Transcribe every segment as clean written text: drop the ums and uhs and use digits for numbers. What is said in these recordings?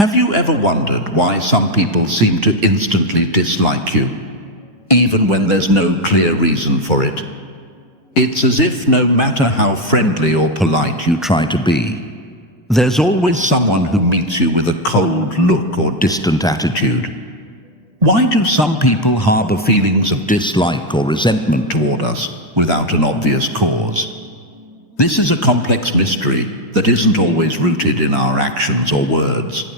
Have you ever wondered why some people seem to instantly dislike you, even when there's no clear reason for it? It's as if no matter how friendly or polite you try to be, there's always someone who meets you with a cold look or distant attitude. Why do some people harbor feelings of dislike or resentment toward us without an obvious cause? This is a complex mystery that isn't always rooted in our actions or words.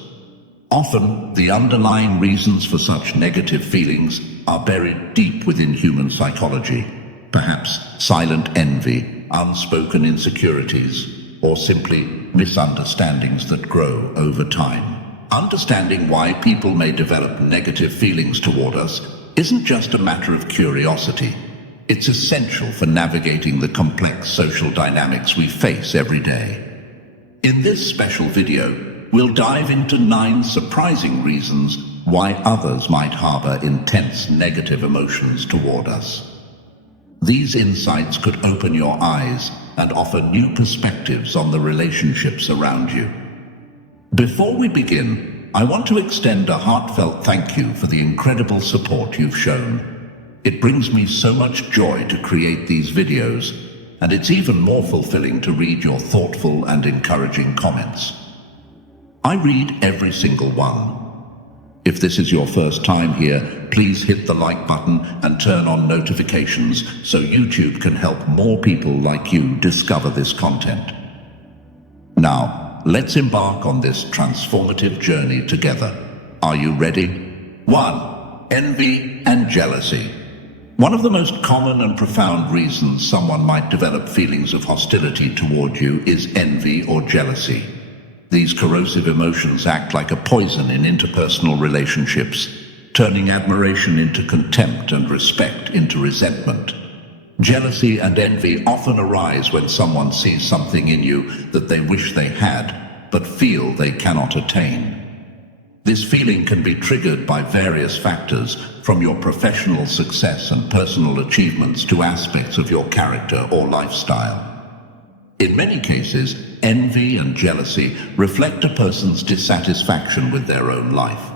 Often, the underlying reasons for such negative feelings are buried deep within human psychology. Perhaps silent envy, unspoken insecurities, or simply misunderstandings that grow over time. Understanding why people may develop negative feelings toward us isn't just a matter of curiosity. It's essential for navigating the complex social dynamics we face every day. In this special video, we'll dive into 9 surprising reasons why others might harbor intense negative emotions toward us. These insights could open your eyes and offer new perspectives on the relationships around you. Before we begin, I want to extend a heartfelt thank you for the incredible support you've shown. It brings me so much joy to create these videos, and it's even more fulfilling to read your thoughtful and encouraging comments. I read every single one. If this is your first time here, please hit the like button and turn on notifications so YouTube can help more people like you discover this content. Now, let's embark on this transformative journey together. Are you ready? 1. Envy and jealousy. One of the most common and profound reasons someone might develop feelings of hostility toward you is envy or jealousy. These corrosive emotions act like a poison in interpersonal relationships, turning admiration into contempt and respect into resentment. Jealousy and envy often arise when someone sees something in you that they wish they had, but feel they cannot attain. This feeling can be triggered by various factors, from your professional success and personal achievements to aspects of your character or lifestyle. In many cases, envy and jealousy reflect a person's dissatisfaction with their own life.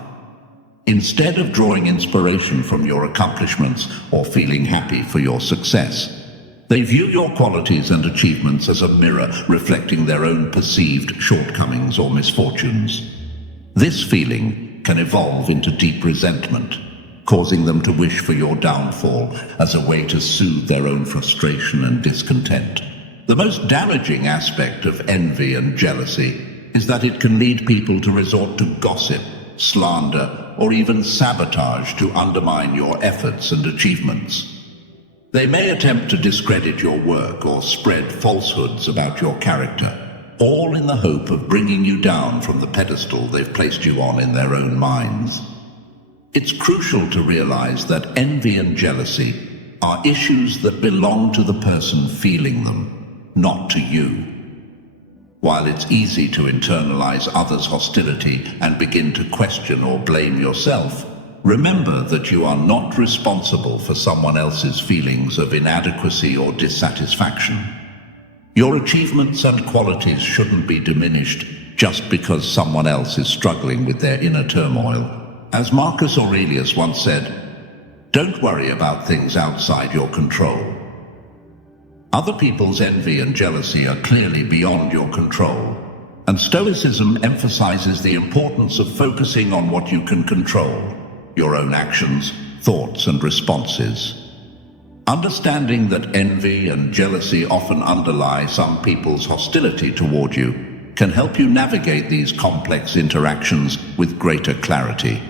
Instead of drawing inspiration from your accomplishments or feeling happy for your success, they view your qualities and achievements as a mirror reflecting their own perceived shortcomings or misfortunes. This feeling can evolve into deep resentment, causing them to wish for your downfall as a way to soothe their own frustration and discontent. The most damaging aspect of envy and jealousy is that it can lead people to resort to gossip, slander, or even sabotage to undermine your efforts and achievements. They may attempt to discredit your work or spread falsehoods about your character, all in the hope of bringing you down from the pedestal they've placed you on in their own minds. It's crucial to realize that envy and jealousy are issues that belong to the person feeling them, not to you. While it's easy to internalize others' hostility and begin to question or blame yourself, remember that you are not responsible for someone else's feelings of inadequacy or dissatisfaction. Your achievements and qualities shouldn't be diminished just because someone else is struggling with their inner turmoil. As Marcus Aurelius once said, "Don't worry about things outside your control." Other people's envy and jealousy are clearly beyond your control, and Stoicism emphasizes the importance of focusing on what you can control: your own actions, thoughts, and responses. Understanding that envy and jealousy often underlie some people's hostility toward you can help you navigate these complex interactions with greater clarity.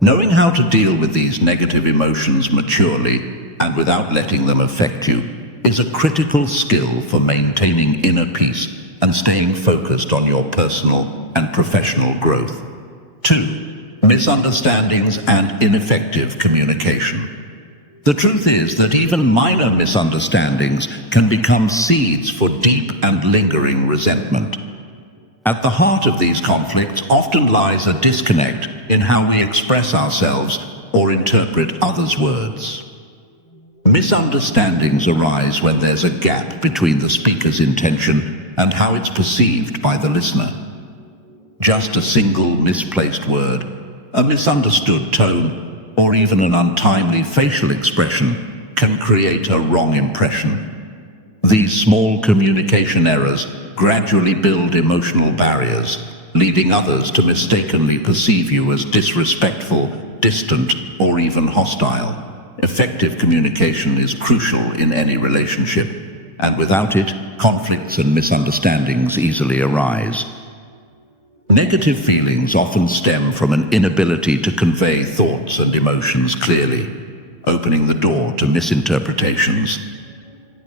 Knowing how to deal with these negative emotions maturely and without letting them affect you is a critical skill for maintaining inner peace and staying focused on your personal and professional growth. 2. Misunderstandings and ineffective communication. The truth is that even minor misunderstandings can become seeds for deep and lingering resentment. At the heart of these conflicts often lies a disconnect in how we express ourselves or interpret others' words. Misunderstandings arise when there's a gap between the speaker's intention and how it's perceived by the listener. Just a single misplaced word, a misunderstood tone, or even an untimely facial expression can create a wrong impression. These small communication errors gradually build emotional barriers, leading others to mistakenly perceive you as disrespectful, distant, or even hostile. Effective communication is crucial in any relationship, and without it, conflicts and misunderstandings easily arise. Negative feelings often stem from an inability to convey thoughts and emotions clearly, opening the door to misinterpretations.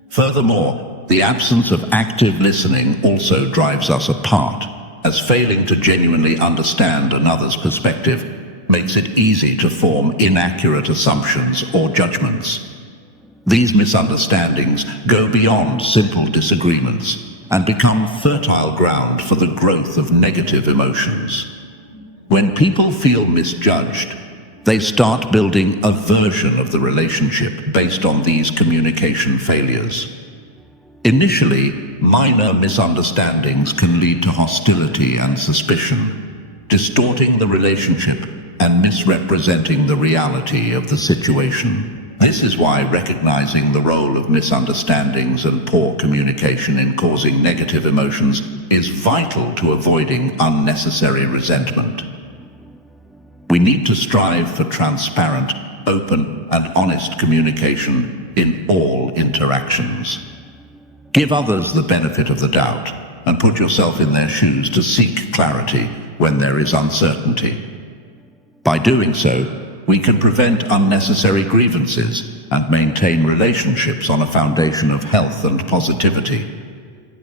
Furthermore, the absence of active listening also drives us apart, as failing to genuinely understand another's perspective makes it easy to form inaccurate assumptions or judgments. These misunderstandings go beyond simple disagreements and become fertile ground for the growth of negative emotions. When people feel misjudged, they start building a version of the relationship based on these communication failures. Initially, minor misunderstandings can lead to hostility and suspicion, distorting the relationship and misrepresenting the reality of the situation. This is why recognizing the role of misunderstandings and poor communication in causing negative emotions is vital to avoiding unnecessary resentment. We need to strive for transparent, open, and honest communication in all interactions. Give others the benefit of the doubt and put yourself in their shoes to seek clarity when there is uncertainty. By doing so, we can prevent unnecessary grievances and maintain relationships on a foundation of health and positivity.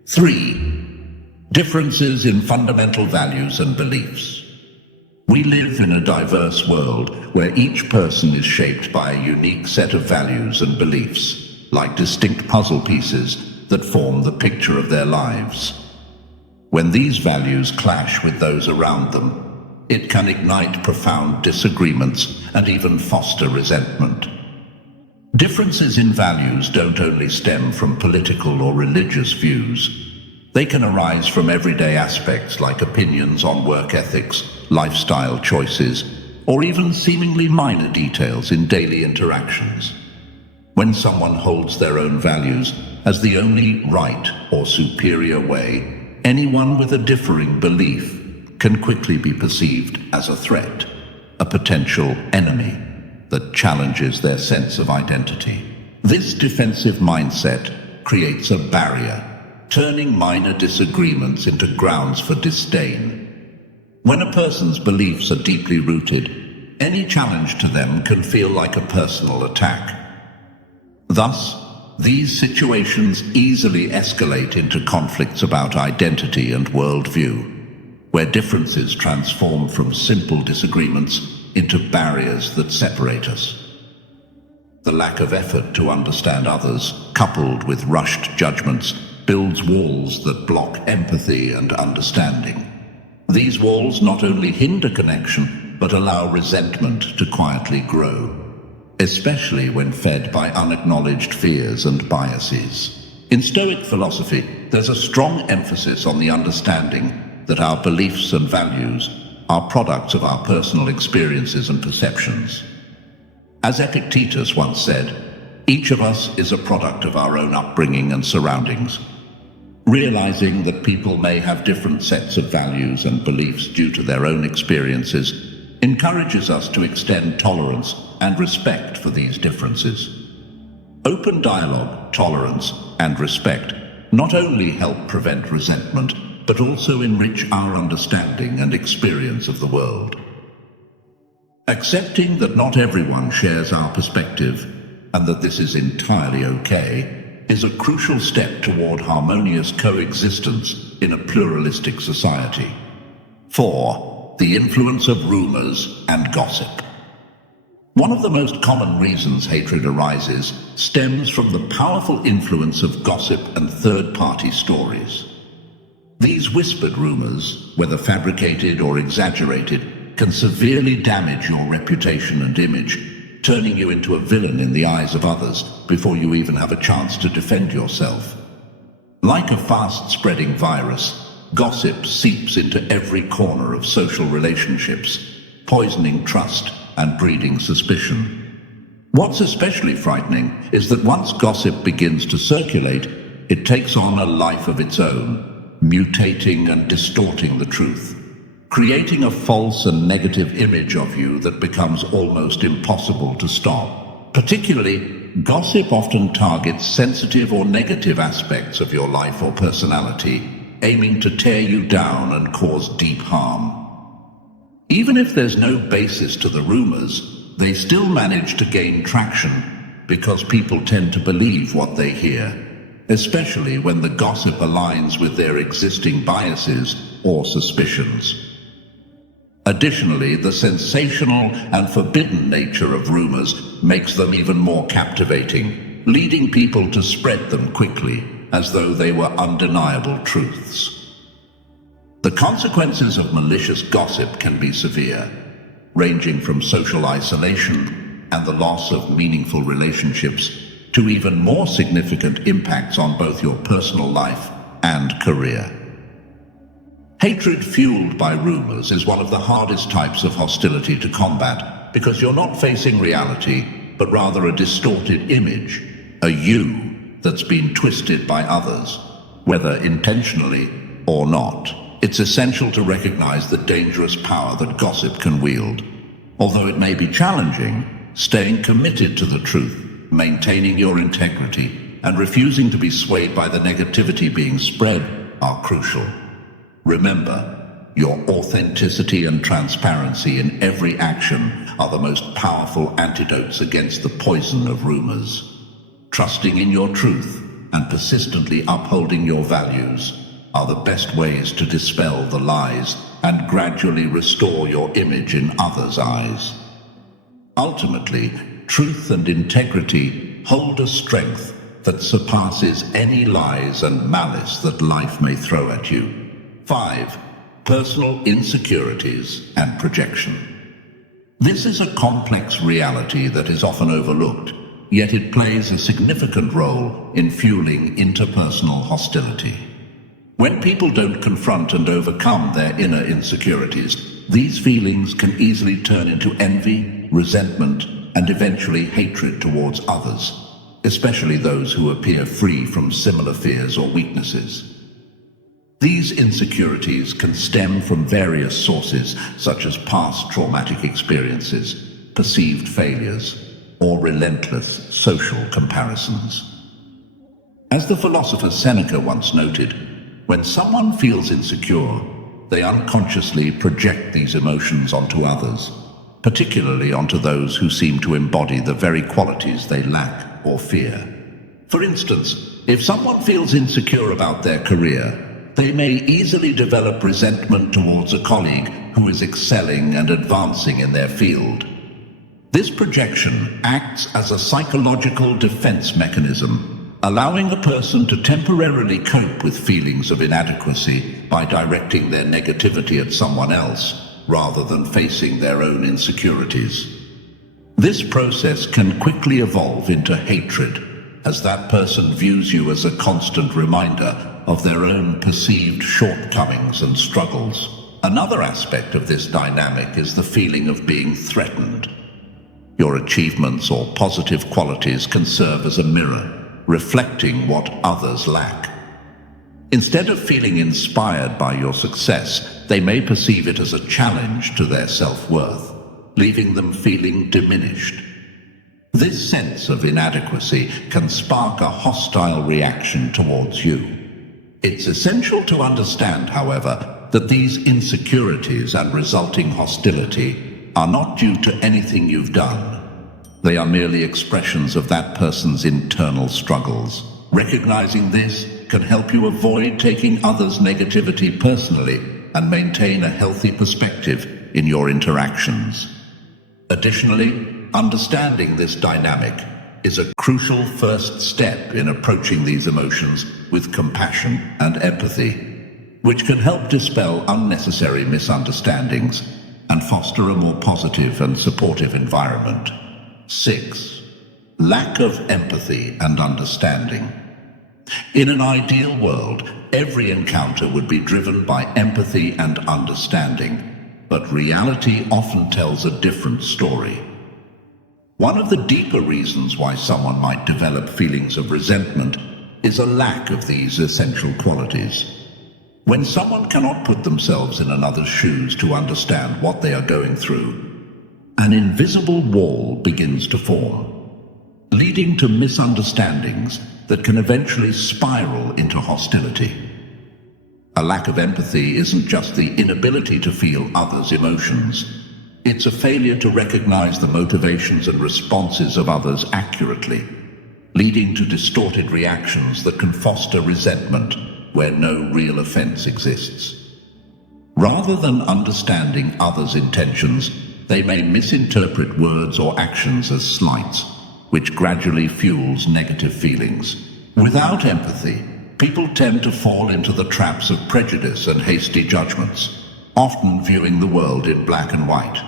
3. Differences in fundamental values and beliefs. We live in a diverse world where each person is shaped by a unique set of values and beliefs, like distinct puzzle pieces that form the picture of their lives. When these values clash with those around them, it can ignite profound disagreements and even foster resentment. Differences in values don't only stem from political or religious views. They can arise from everyday aspects like opinions on work ethics, lifestyle choices, or even seemingly minor details in daily interactions. When someone holds their own values as the only right or superior way, anyone with a differing belief can quickly be perceived as a threat, a potential enemy that challenges their sense of identity. This defensive mindset creates a barrier, turning minor disagreements into grounds for disdain. When a person's beliefs are deeply rooted, any challenge to them can feel like a personal attack. Thus, these situations easily escalate into conflicts about identity and worldview, where differences transform from simple disagreements into barriers that separate us. The lack of effort to understand others, coupled with rushed judgments, builds walls that block empathy and understanding. These walls not only hinder connection, but allow resentment to quietly grow, especially when fed by unacknowledged fears and biases. In Stoic philosophy, there's a strong emphasis on the understanding that our beliefs and values are products of our personal experiences and perceptions. As Epictetus once said, each of us is a product of our own upbringing and surroundings. Realizing that people may have different sets of values and beliefs due to their own experiences encourages us to extend tolerance and respect for these differences. Open dialogue, tolerance, and respect not only help prevent resentment, but also enrich our understanding and experience of the world. Accepting that not everyone shares our perspective, and that this is entirely okay, is a crucial step toward harmonious coexistence in a pluralistic society. 4. The influence of rumors and gossip. One of the most common reasons hatred arises stems from the powerful influence of gossip and third-party stories. These whispered rumors, whether fabricated or exaggerated, can severely damage your reputation and image, turning you into a villain in the eyes of others before you even have a chance to defend yourself. Like a fast-spreading virus, gossip seeps into every corner of social relationships, poisoning trust and breeding suspicion. What's especially frightening is that once gossip begins to circulate, it takes on a life of its own, mutating and distorting the truth, creating a false and negative image of you that becomes almost impossible to stop. Particularly, gossip often targets sensitive or negative aspects of your life or personality, aiming to tear you down and cause deep harm. Even if there's no basis to the rumors, they still manage to gain traction because people tend to believe what they hear, especially when the gossip aligns with their existing biases or suspicions. Additionally, the sensational and forbidden nature of rumors makes them even more captivating, leading people to spread them quickly as though they were undeniable truths. The consequences of malicious gossip can be severe, ranging from social isolation and the loss of meaningful relationships to even more significant impacts on both your personal life and career. Hatred fueled by rumors is one of the hardest types of hostility to combat because you're not facing reality, but rather a distorted image, a you that's been twisted by others, whether intentionally or not. It's essential to recognize the dangerous power that gossip can wield. Although it may be challenging, staying committed to the truth, maintaining your integrity, and refusing to be swayed by the negativity being spread are crucial. Remember, your authenticity and transparency in every action are the most powerful antidotes against the poison of rumors. Trusting in your truth and persistently upholding your values are the best ways to dispel the lies and gradually restore your image in others' eyes. Ultimately, truth and integrity hold a strength that surpasses any lies and malice that life may throw at you. 5. Personal insecurities and projection. This is a complex reality that is often overlooked, yet it plays a significant role in fueling interpersonal hostility. When people don't confront and overcome their inner insecurities, these feelings can easily turn into envy, resentment, and eventually hatred towards others, especially those who appear free from similar fears or weaknesses. These insecurities can stem from various sources, such as past traumatic experiences, perceived failures, or relentless social comparisons. As the philosopher Seneca once noted, when someone feels insecure, they unconsciously project these emotions onto others, particularly onto those who seem to embody the very qualities they lack or fear. For instance, if someone feels insecure about their career, they may easily develop resentment towards a colleague who is excelling and advancing in their field. This projection acts as a psychological defense mechanism, allowing a person to temporarily cope with feelings of inadequacy by directing their negativity at someone else, rather than facing their own insecurities. This process can quickly evolve into hatred, as that person views you as a constant reminder of their own perceived shortcomings and struggles. Another aspect of this dynamic is the feeling of being threatened. Your achievements or positive qualities can serve as a mirror, reflecting what others lack. Instead of feeling inspired by your success, they may perceive it as a challenge to their self-worth, leaving them feeling diminished. This sense of inadequacy can spark a hostile reaction towards you. It's essential to understand, however, that these insecurities and resulting hostility are not due to anything you've done. They are merely expressions of that person's internal struggles. Recognizing this can help you avoid taking others' negativity personally and maintain a healthy perspective in your interactions. Additionally, understanding this dynamic is a crucial first step in approaching these emotions with compassion and empathy, which can help dispel unnecessary misunderstandings and foster a more positive and supportive environment. 6. Lack of empathy and understanding. In an ideal world, every encounter would be driven by empathy and understanding, but reality often tells a different story. One of the deeper reasons why someone might develop feelings of resentment is a lack of these essential qualities. When someone cannot put themselves in another's shoes to understand what they are going through, an invisible wall begins to form, leading to misunderstandings that can eventually spiral into hostility. A lack of empathy isn't just the inability to feel others' emotions. It's a failure to recognize the motivations and responses of others accurately, leading to distorted reactions that can foster resentment where no real offense exists. Rather than understanding others' intentions, they may misinterpret words or actions as slights, which gradually fuels negative feelings. Without empathy, people tend to fall into the traps of prejudice and hasty judgments, often viewing the world in black and white.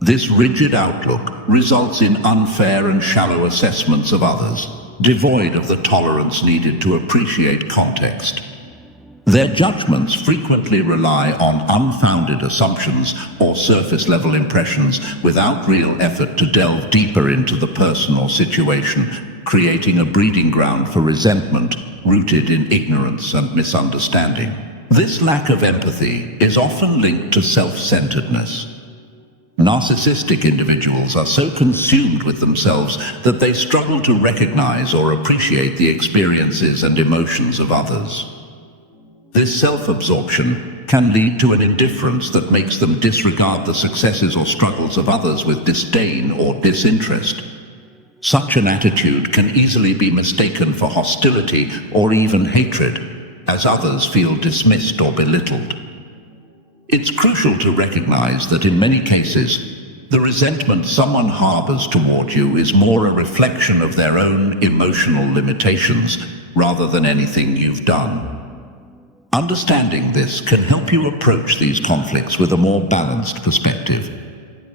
This rigid outlook results in unfair and shallow assessments of others, devoid of the tolerance needed to appreciate context. Their judgments frequently rely on unfounded assumptions or surface-level impressions without real effort to delve deeper into the person or situation, creating a breeding ground for resentment rooted in ignorance and misunderstanding. This lack of empathy is often linked to self-centeredness. Narcissistic individuals are so consumed with themselves that they struggle to recognize or appreciate the experiences and emotions of others. This self-absorption can lead to an indifference that makes them disregard the successes or struggles of others with disdain or disinterest. Such an attitude can easily be mistaken for hostility or even hatred, as others feel dismissed or belittled. It's crucial to recognize that in many cases, the resentment someone harbors toward you is more a reflection of their own emotional limitations rather than anything you've done. Understanding this can help you approach these conflicts with a more balanced perspective,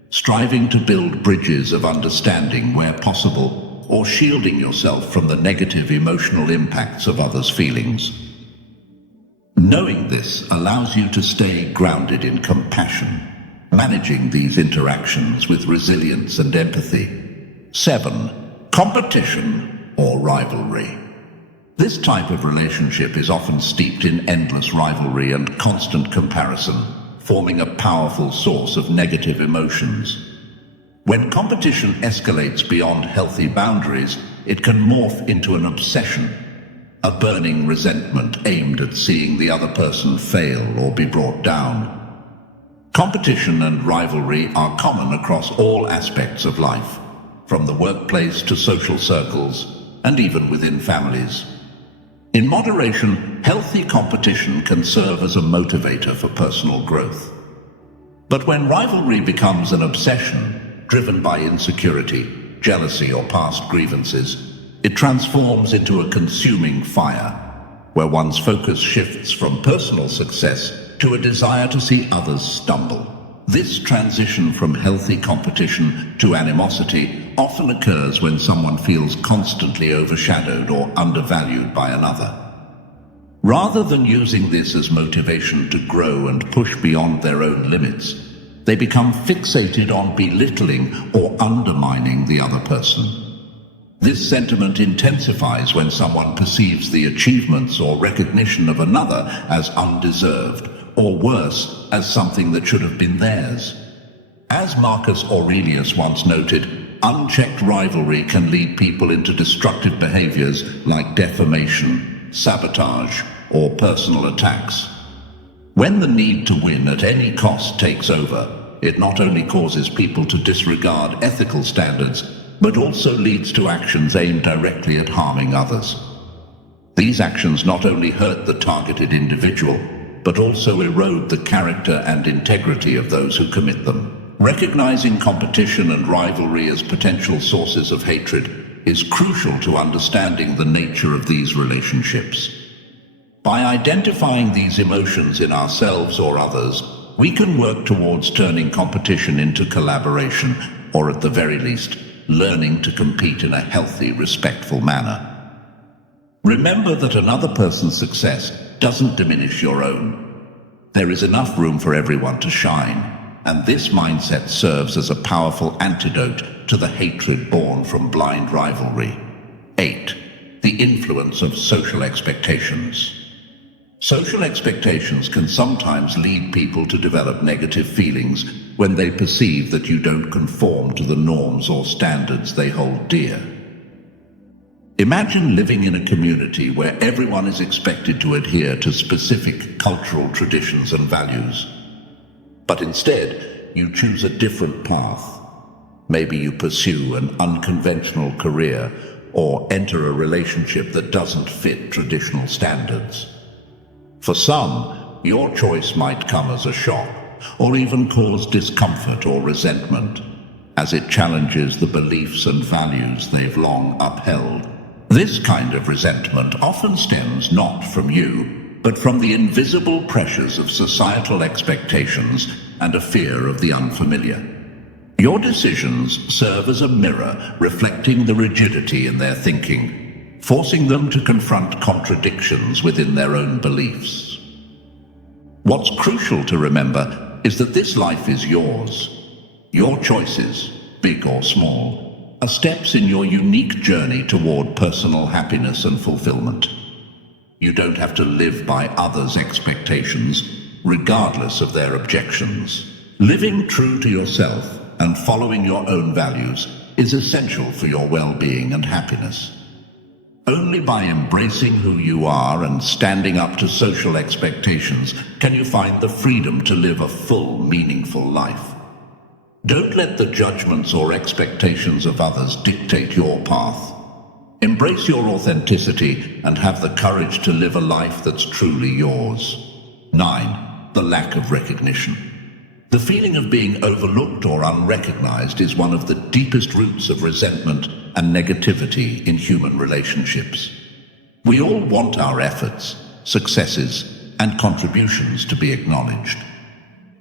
striving to build bridges of understanding where possible, or shielding yourself from the negative emotional impacts of others' feelings. Knowing this allows you to stay grounded in compassion, managing these interactions with resilience and empathy. 7. Competition or rivalry. This type of relationship is often steeped in endless rivalry and constant comparison, forming a powerful source of negative emotions. When competition escalates beyond healthy boundaries, it can morph into an obsession, a burning resentment aimed at seeing the other person fail or be brought down. Competition and rivalry are common across all aspects of life, from the workplace to social circles, and even within families. In moderation, healthy competition can serve as a motivator for personal growth. But when rivalry becomes an obsession, driven by insecurity, jealousy, or past grievances, it transforms into a consuming fire, where one's focus shifts from personal success to a desire to see others stumble. This transition from healthy competition to animosity often occurs when someone feels constantly overshadowed or undervalued by another. Rather than using this as motivation to grow and push beyond their own limits, they become fixated on belittling or undermining the other person. This sentiment intensifies when someone perceives the achievements or recognition of another as undeserved, or worse, as something that should have been theirs. As Marcus Aurelius once noted, unchecked rivalry can lead people into destructive behaviors like defamation, sabotage, or personal attacks. When the need to win at any cost takes over, it not only causes people to disregard ethical standards, but also leads to actions aimed directly at harming others. These actions not only hurt the targeted individual, but also erode the character and integrity of those who commit them. Recognizing competition and rivalry as potential sources of hatred is crucial to understanding the nature of these relationships. By identifying these emotions in ourselves or others, we can work towards turning competition into collaboration, or at the very least, learning to compete in a healthy, respectful manner. Remember that another person's success doesn't diminish your own. There is enough room for everyone to shine, and this mindset serves as a powerful antidote to the hatred born from blind rivalry. 8. The influence of social expectations. Social expectations can sometimes lead people to develop negative feelings when they perceive that you don't conform to the norms or standards they hold dear. Imagine living in a community where everyone is expected to adhere to specific cultural traditions and values. But instead, you choose a different path. Maybe you pursue an unconventional career or enter a relationship that doesn't fit traditional standards. For some, your choice might come as a shock, or even cause discomfort or resentment, as it challenges the beliefs and values they've long upheld. This kind of resentment often stems not from you, but from the invisible pressures of societal expectations and a fear of the unfamiliar. Your decisions serve as a mirror reflecting the rigidity in their thinking, forcing them to confront contradictions within their own beliefs. What's crucial to remember is that this life is yours. Your choices, big or small, are steps in your unique journey toward personal happiness and fulfillment. You don't have to live by others' expectations, regardless of their objections. Living true to yourself and following your own values is essential for your well-being and happiness. Only by embracing who you are and standing up to social expectations can you find the freedom to live a full, meaningful life. Don't let the judgments or expectations of others dictate your path. Embrace your authenticity and have the courage to live a life that's truly yours. 9. The lack of recognition. The feeling of being overlooked or unrecognized is one of the deepest roots of resentment and negativity in human relationships. We all want our efforts, successes, and contributions to be acknowledged.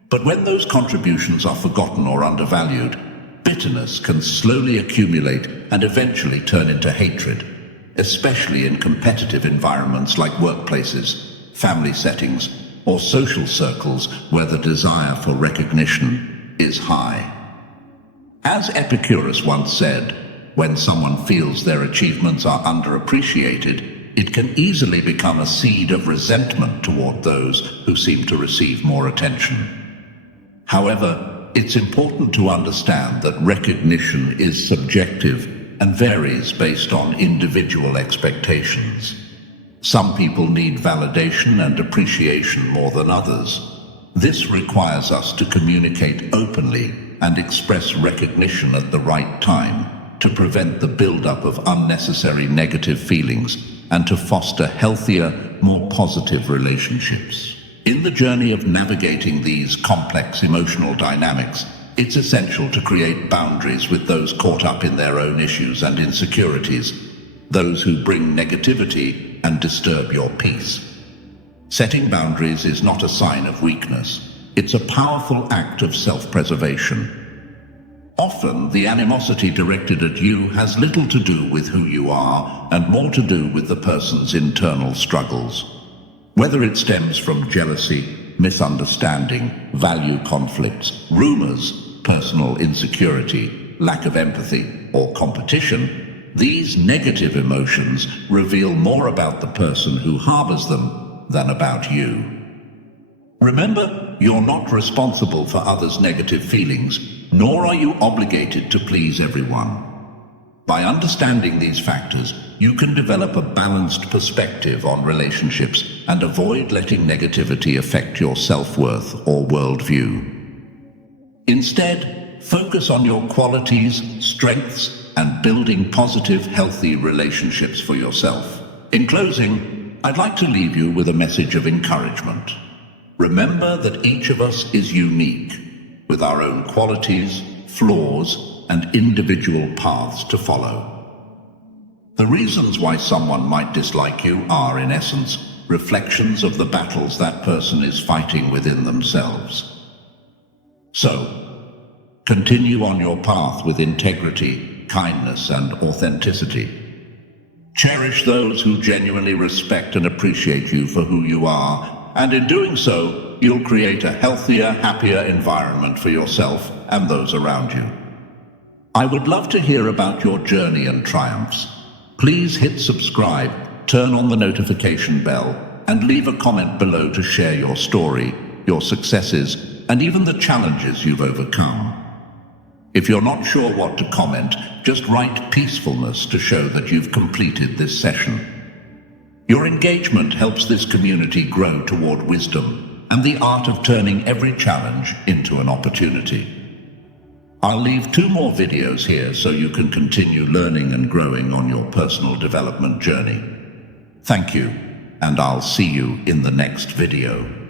But when those contributions are forgotten or undervalued, bitterness can slowly accumulate and eventually turn into hatred, especially in competitive environments like workplaces, family settings, or social circles where the desire for recognition is high. As Epicurus once said, when someone feels their achievements are underappreciated, it can easily become a seed of resentment toward those who seem to receive more attention. However, it's important to understand that recognition is subjective and varies based on individual expectations. Some people need validation and appreciation more than others. This requires us to communicate openly and express recognition at the right time to prevent the buildup of unnecessary negative feelings and to foster healthier, more positive relationships. In the journey of navigating these complex emotional dynamics, it's essential to create boundaries with those caught up in their own issues and insecurities, those who bring negativity and disturb your peace. Setting boundaries is not a sign of weakness. It's a powerful act of self-preservation. Often, the animosity directed at you has little to do with who you are and more to do with the person's internal struggles. Whether it stems from jealousy, misunderstanding, value conflicts, rumors, personal insecurity, lack of empathy, or competition, these negative emotions reveal more about the person who harbors them than about you. Remember, you're not responsible for others' negative feelings, nor are you obligated to please everyone. By understanding these factors, you can develop a balanced perspective on relationships and avoid letting negativity affect your self-worth or worldview. Instead, focus on your qualities, strengths, and building positive, healthy relationships for yourself. In closing, I'd like to leave you with a message of encouragement. Remember that each of us is unique, with our own qualities, flaws, and individual paths to follow. The reasons why someone might dislike you are, in essence, reflections of the battles that person is fighting within themselves. So, continue on your path with integrity, kindness, and authenticity. Cherish those who genuinely respect and appreciate you for who you are, and in doing so, you'll create a healthier, happier environment for yourself and those around you. I would love to hear about your journey and triumphs. Please hit subscribe, turn on the notification bell, and leave a comment below to share your story, your successes, and even the challenges you've overcome. If you're not sure what to comment, just write peacefulness to show that you've completed this session. Your engagement helps this community grow toward wisdom and the art of turning every challenge into an opportunity. I'll leave 2 more videos here so you can continue learning and growing on your personal development journey. Thank you, and I'll see you in the next video.